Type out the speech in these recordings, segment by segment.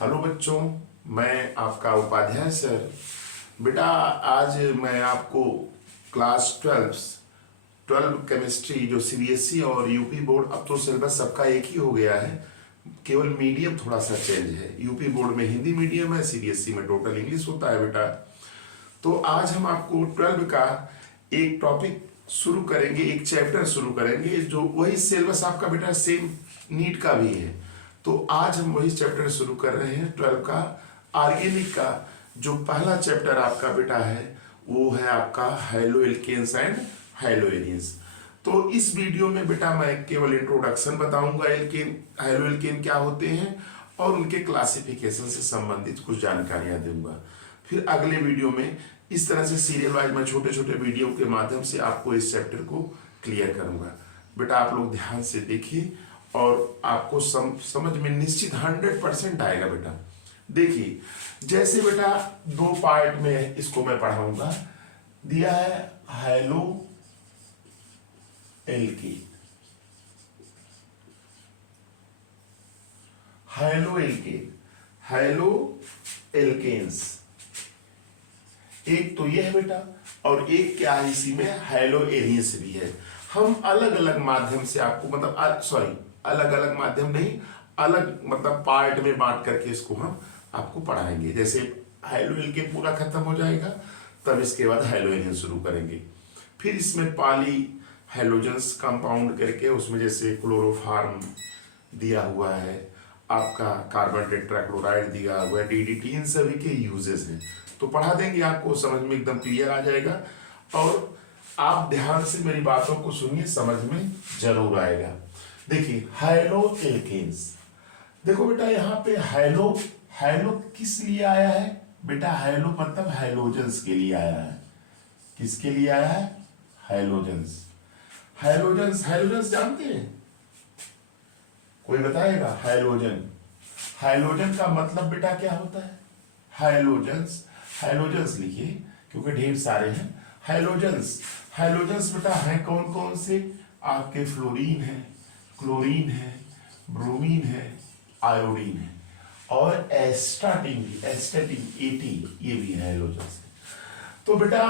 Hello बच्चों, मैं आपका उपाध्याय सर। बेटा, आज मैं आपको क्लास 12 केमिस्ट्री जो सीबीएसई और यूपी बोर्ड, अब तो सिलेबस सबका एक ही हो गया है, केवल मीडियम थोड़ा सा चेंज है। यूपी बोर्ड में हिंदी मीडियम है, सीबीएसई में टोटल इंग्लिश होता है बेटा। तो आज हम आपको 12 का एक टॉपिक शुरू करेंगे, एक चैप्टर शुरू करेंगे, जो वही सिलेबस आपका बेटा सेम नीट का भी है। तो आज हम वही चैप्टर शुरू कर रहे हैं 12 का ऑर्गेनिक का। जो पहला चैप्टर आपका बेटा है वो है आपका haloalkanes and haloarenes. तो इस वीडियो में बेटा मैं केवल इंट्रोडक्शन बताऊंगा, एल्केन हैलो एल्केन क्या होते हैं और उनके क्लासिफिकेशन से संबंधित कुछ जानकारियां दूंगा। फिर अगले वीडियो में इस तरह से सीरियल वाइज मैं छोटे छोटे वीडियो के माध्यम से आपको इस चैप्टर को क्लियर करूंगा। बेटा आप लोग ध्यान से देखिए और आपको समझ में निश्चित 100% आएगा बेटा। देखिए, जैसे बेटा दो पार्ट में इसको मैं पढ़ाऊंगा। दिया है haloalkane, haloalkane, haloalkanes, एक तो यह है बेटा, और एक क्या है इसी में हैलो एरियंस भी है। हम अलग अलग माध्यम से आपको अलग अलग माध्यम नहीं, अलग मतलब पार्ट में बांट करके इसको हम आपको पढ़ाएंगे। जैसे हैलो एल्केन पूरा खत्म हो जाएगा तब इसके बाद हैलो एरियन शुरू करेंगे। फिर इसमें पॉली हैलोजेंस कंपाउंड करके उसमें जैसे क्लोरोफार्म दिया हुआ है, आपका कार्बन टेट्राक्लोराइड दिया हुआ है, डीडीटी, इन सभी के यूजेस हैं। तो पढ़ा देंगे, आपको समझ में एकदम क्लियर आ जाएगा। और आप ध्यान से मेरी बातों को सुनिए, समझ में जरूर आएगा। देखिए हैलो एल्केन्स, देखो बेटा यहाँ पे हैलो, हैलो किस लिए आया है बेटा? हैलो मतलब हैलोजेंस के लिए आया है। किसके लिए आया है? हैलोजेंस। हैलोजेंस, हैलोजेंस जानते हैं? कोई बताएगा? हैलोजन, हैलोजन का मतलब बेटा क्या होता है? हैलोजेंस, हैलोजेंस लिखिए क्योंकि ढेर सारे हैं। हैलोजेंस, हैलोजेंस बेटा हैं कौन कौन से? आपके फ्लोरीन है, क्लोरीन है, ब्रोमीन है, आयोडीन है और एस्टाटीन भी, एस्टाटीन 80, ये भी है हैलोजेंस। तो बेटा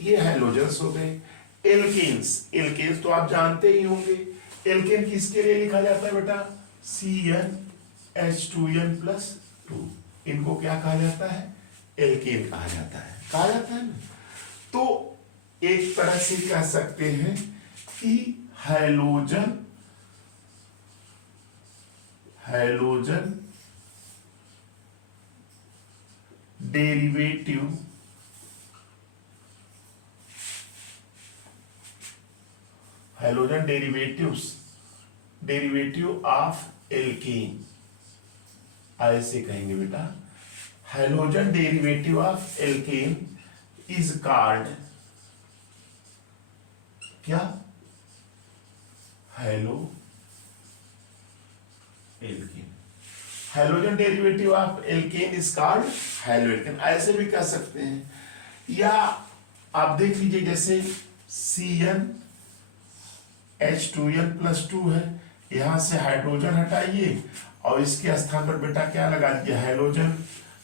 ये हैलोजेंस हो गए। एल्केन्स, एल्केन्स तो आप जानते ही होंगे। एल्केन किसके लिए लिखा जाता है बेटा? CnH2n+2, इनको क्या कहा जाता है? एल्केन कहा जाता है, कहा जाता है ना। तो एक तरह से कह सकते हैं कि halogen, halogen derivative, halogen derivatives, derivative of alkane, ऐसे कहेंगे बेटा। Halogen derivative of alkane is called क्या? Haloalkane. Halogen derivative of alkane is called haloalkane, ऐसे भी कह सकते हैं। या आप देख लीजिए जैसे CnH2n+2 है, यहां से हाइड्रोजन हटाइए और इसके स्थान पर बेटा क्या लगा दिया? हैलोजन।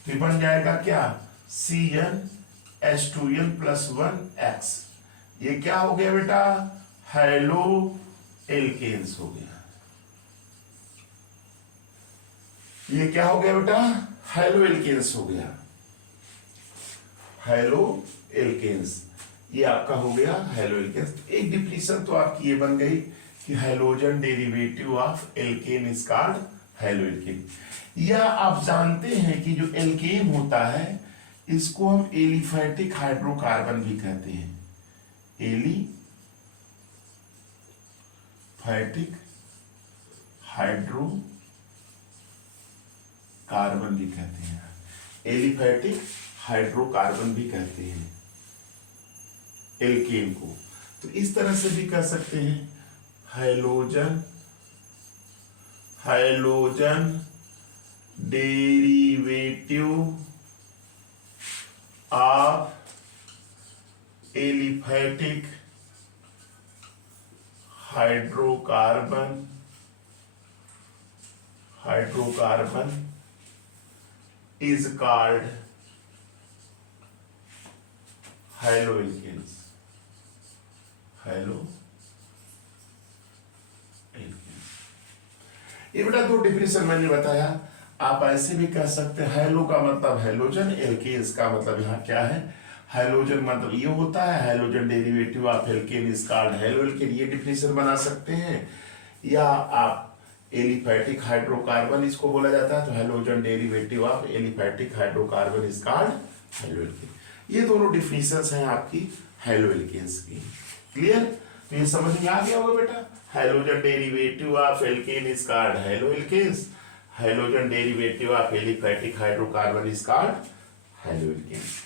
तो बन जाएगा क्या? CnH2n+1X। ये क्या हो गया बेटा? हैलो एल्केन्स हो गया। ये क्या हो गया बेटा? हैलो एल्केन्स हो गया, हैलो एल्केन्स, ये आपका हो गया हैलो एल्केन्स। एक डिफिनेशन तो आपकी ये बन गई कि halogen derivative of alkane is called haloalkane. या आप जानते हैं कि जो एल्केन होता है इसको हम एलिफैटिक हाइड्रोकार्बन भी कहते हैं। एलिफैटिक हाइड्रोकार्बन भी कहते हैं, एलिफैटिक हाइड्रोकार्बन भी कहते हैं एल्केन को। तो इस तरह से भी कह सकते हैं halogen, halogen derivative of aliphatic hydrocarbon, hydrocarbon is called haloalkanes. ये बेटा दो डिफिनेशन मैंने बताया। आप ऐसे भी कह सकते हैं हैलो का मतलब हैलोजन, एल्केन्स का मतलब यहाँ क्या है, हैलोजन मतलब ये होता है, halogen derivative of alkane is called haloalkane, ये डिफिनेशन बना सकते हैं। या आप एलिफैटिक हाइड्रोकार्बन इसको बोला जाता है, तो halogen derivative of aliphatic hydrocarbon is called haloalkane. ये दोनों डिफिनेशंस हैं आपकी हैलोएल्केन्स की। क्लियर? तो ये समझ में आ गया होगा बेटा। Halogen derivative of alkane is called haloalkanes, halogen derivative of aliphatic hydrocarbon is called haloalkanes.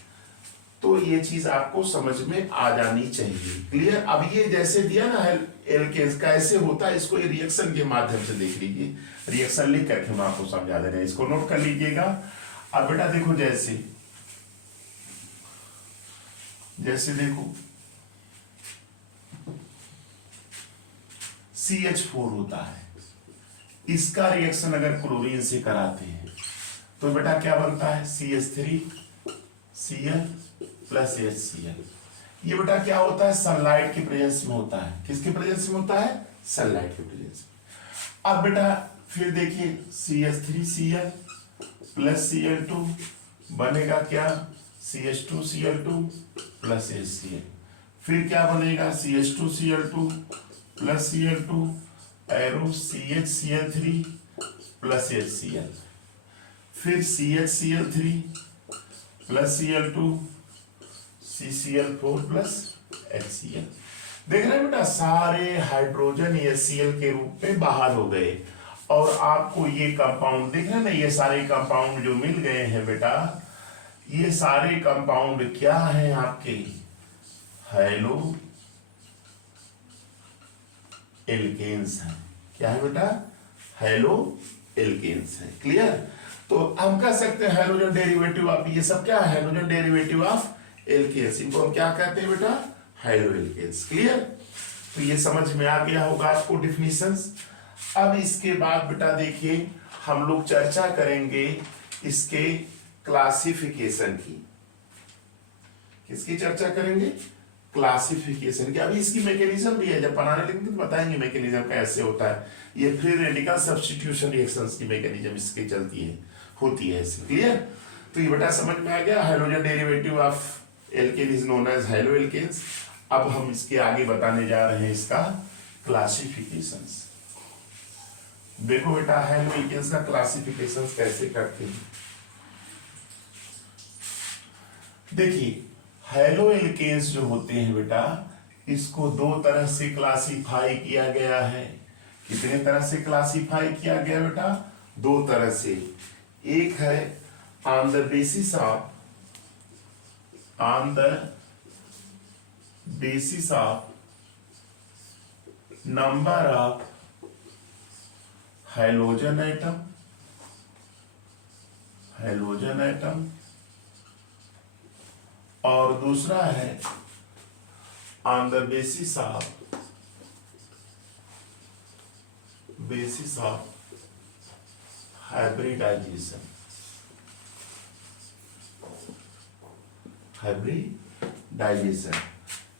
तो ये चीज आपको समझ में आ जानी चाहिए। क्लियर? अब ये जैसे दिया ना एल्केन्स कैसे होता है, इसको ये रिएक्शन के माध्यम से देख लीजिए। रिएक्शन लिख करके हम आपको समझा दे रहे हैं, इसको नोट कर लीजिएगा। अब बेटा देखो, जैसे देखो CH4 होता है, इसका रिएक्शन अगर क्लोरीन से कराते हैं तो बेटा क्या बनता है, CH3Cl प्लस HCl। ये बेटा क्या होता है, सनलाइट की प्रेजेंस में होता है। किसके प्रेजेंस में होता है, सनलाइट की प्रेजेंस में। अब बेटा फिर देखिए CH3Cl प्लस Cl2 बनेगा क्या, CH2Cl2 प्लस HCl। फिर क्या बनेगा, CH2Cl2 plus Cl2 arrow CHCl3 plus HCl। फिर CHCl3 plus Cl2 CCl4 plus HCl। देख रहे हैं बेटा, सारे हाइड्रोजन HCl के रूप में बाहर हो गए, और आपको ये कंपाउंड देख रहे हैं ना, ये सारे कंपाउंड जो मिल गए हैं बेटा, ये सारे कंपाउंड क्या हैं आपके, हैलो एल्केन्स हैं। क्या है बेटा, हैलो एल्केन्स है। क्लियर? तो हम कह सकते हैं हैलोजन डेरिवेटिव ऑफ, ये सब क्या है, हैलोजन डेरिवेटिव ऑफ एल्केन्स, इनको हम क्या कहते हैं बेटा, हैलो एल्केन्स। क्लियर? तो ये समझ में आ गया होगा आपको डिफिनीशंस। अब इसके बाद बेटा देखिए हम लोग चर्चा करेंगे इसके क्लासिफिकेशन की। किसकी चर्चा करेंगे, क्लासिफिकेशन की। अभी इसकी मैकेनिज्म भी है, जब बनाने लगेंगे तो बताएंगे मैकेनिज्म कैसे होता है। ये फ्री रेडिकल सब्स्टिट्यूशन रिएक्शंस की मैकेनिज्म इसकी चलती है, होती है इससे। क्लियर? तो ये बेटा समझ में आ गया, hydrogen derivative of alkane is known as haloalkanes. अब हम इसके आगे बताने जा रहे हैं इसका क्लासिफिकेशंस। देखो बेटा हैलो एल्केन्स का क्लासिफिकेशंस कैसे करते हैं। देखिए हैलो एल्केन्स जो होते हैं बेटा, इसको दो तरह से क्लासिफाई किया गया है। कितने तरह से क्लासिफाई किया गया बेटा, दो तरह से। एक है on the basis of number of halogen atom, और दूसरा है on the basis of hybridization.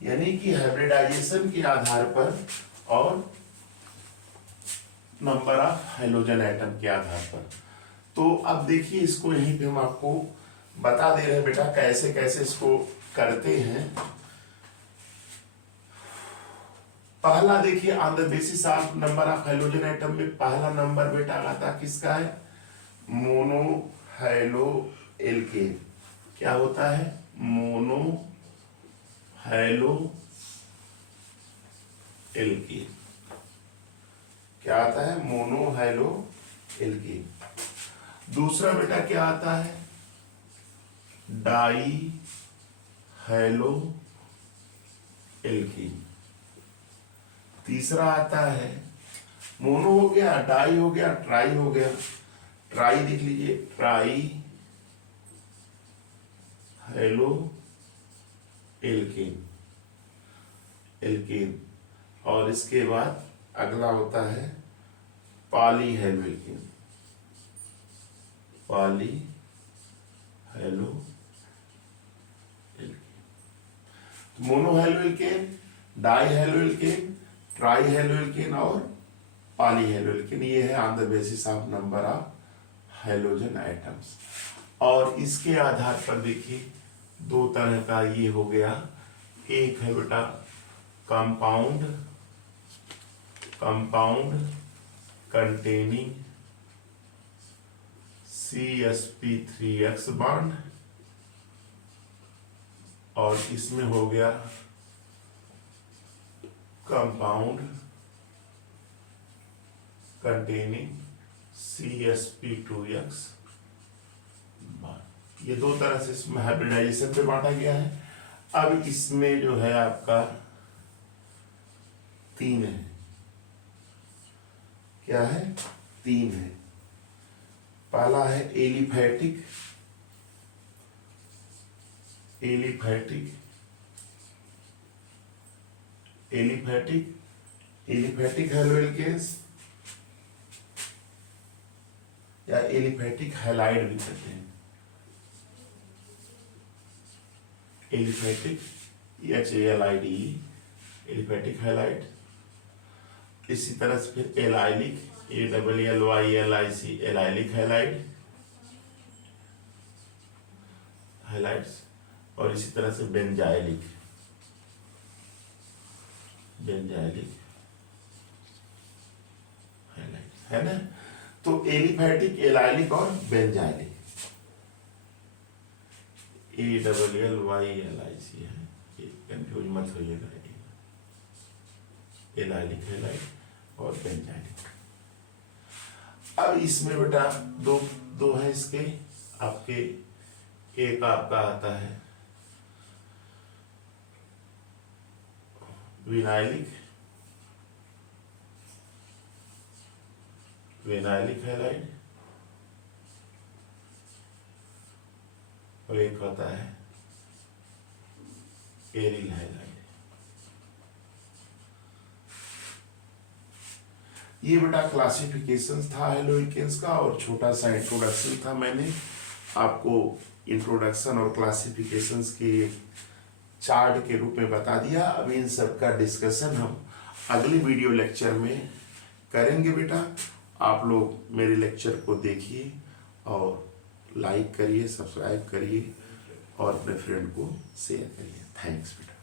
यानी कि हाइब्रिडाइजेशन के आधार पर और नंबर ऑफ हैलोजन एटम के आधार पर। तो अब देखिए इसको यहीं पे हम आपको बता दे रहे हैं बेटा कैसे कैसे इसको करते हैं। पहला देखिए on the basis of number of halogen atom में पहला नंबर बेटा आता किसका है, मोनो हैलो एल्केन। क्या होता है, मोनो हैलो एल्केन। क्या आता है, मोनो हैलो एल्केन। दूसरा बेटा क्या आता है, डाई हैलो एल्केन। तीसरा आता है, मोनो हो गया, डाई हो गया, ट्राई हो गया। ट्राई देख लीजिए, ट्राई हैलो एल्केन। और इसके बाद अगला होता है polyhaloalkane. Halo monohaloalkane, dihaloalkane, trihaloalkane और पॉली हेलो एल्केन। ये है on the basis of number of halogen atoms. और इसके आधार पर देखिए दो तरह का ये हो गया। एक है बेटा कंपाउंड कंटेनिंग CsP3x बॉन्ड, और इसमें हो गया कंपाउंड कंटेनिंग CsP2x बॉन्ड। ये दो तरह से इसमें हाइब्रिडाइजेशन पे बांटा गया है। अब इसमें जो है आपका तीन है, क्या है, तीन है। पहला है एलिफैटिक हेलो एल्केन्स या एलिफैटिक हैलाइड भी कहते हैं। Aliphatic HALIDE aliphatic halide. इसी तरह से फिर एलाइलिक ALLYLIC एलाइलिक हैलाइड्स, और इसी तरह से बेंजाइलिक हैलाइड्स, है ना। तो एलिफैटिक, एलाइलिक और बेंजाइलिक ALLYLIC है, कंफ्यूज मत होइएगा। एलाइलिक हैलाइड और बेंजाइलिक। अब इसमें बेटा दो है इसके आपके। एक आपका आता है विनाइलिक हैलाइड, और एक होता है एरिल हैलाइड। ये बेटा क्लासिफिकेशन था हेलो एल्केन्स का, और छोटा सा इंट्रोडक्शन था। मैंने आपको इंट्रोडक्शन और क्लासिफिकेशंस के चार्ट के रूप में बता दिया। अब इन सब का डिस्कशन हम अगले वीडियो लेक्चर में करेंगे। बेटा आप लोग मेरे लेक्चर को देखिए और लाइक करिए, सब्सक्राइब करिए और अपने फ्रेंड को शेयर करिए। थैंक्स बेटा।